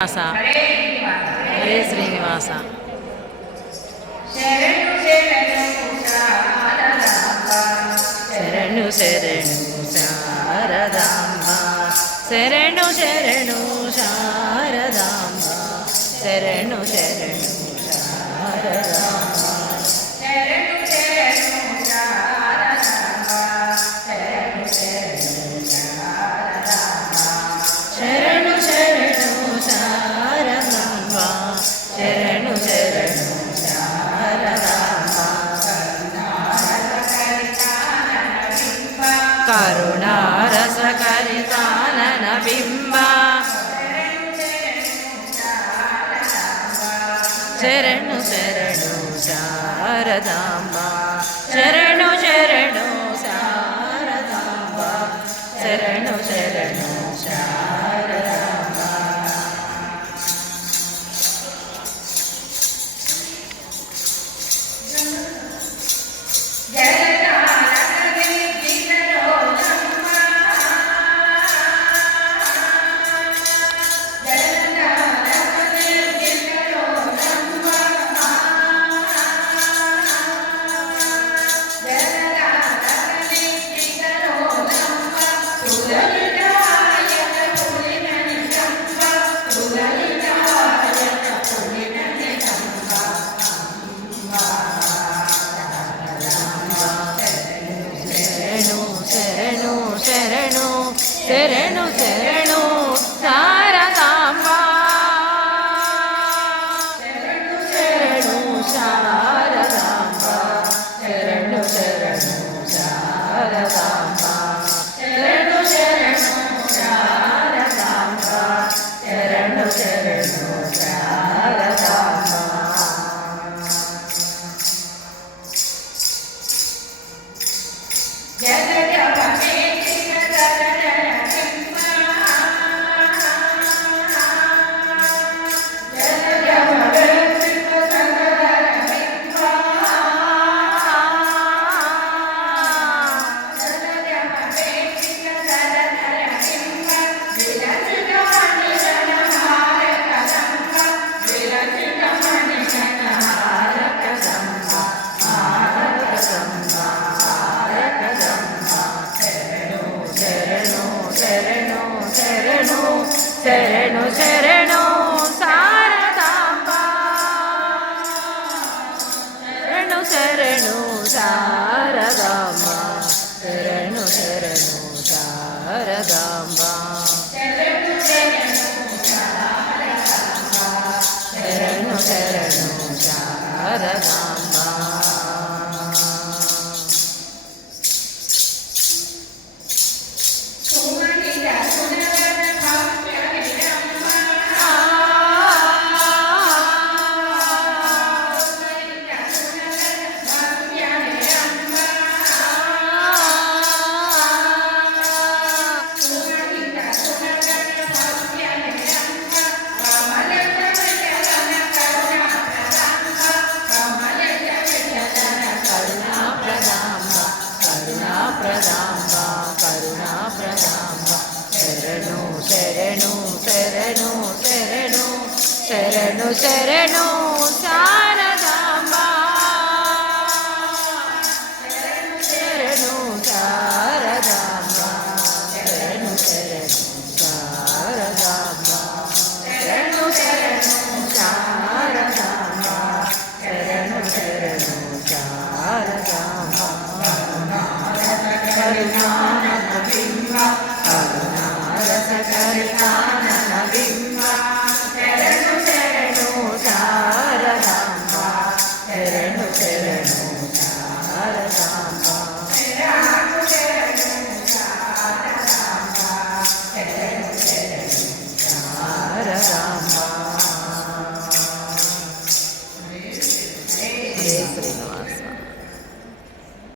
శ్రీనివాస. హరే శ్రీనివాస. శరణు శరణు శారదాంబ. శరణు శరణు శారదాంబ. శరణు శరణు శారద కరుణారసకరితానన బింబ శరణు శరణు శారదాంబా. శరణు శరణు శరణు శారదాంబ శరణు శరణు శారదాంబ శరణు శరణు శారదాంబ శరణు శరణు శారదాంబ శరణు శరణు శారదాంబ. శరణు శారదాంబ. శరణు శరణు శారదాంబ శరణు శరణు శారదాంబ. శరణు శరణు శారదాంబ కరుణానన బింబ కరుణారస కరుణానన சரணம் சாரதாம்பா.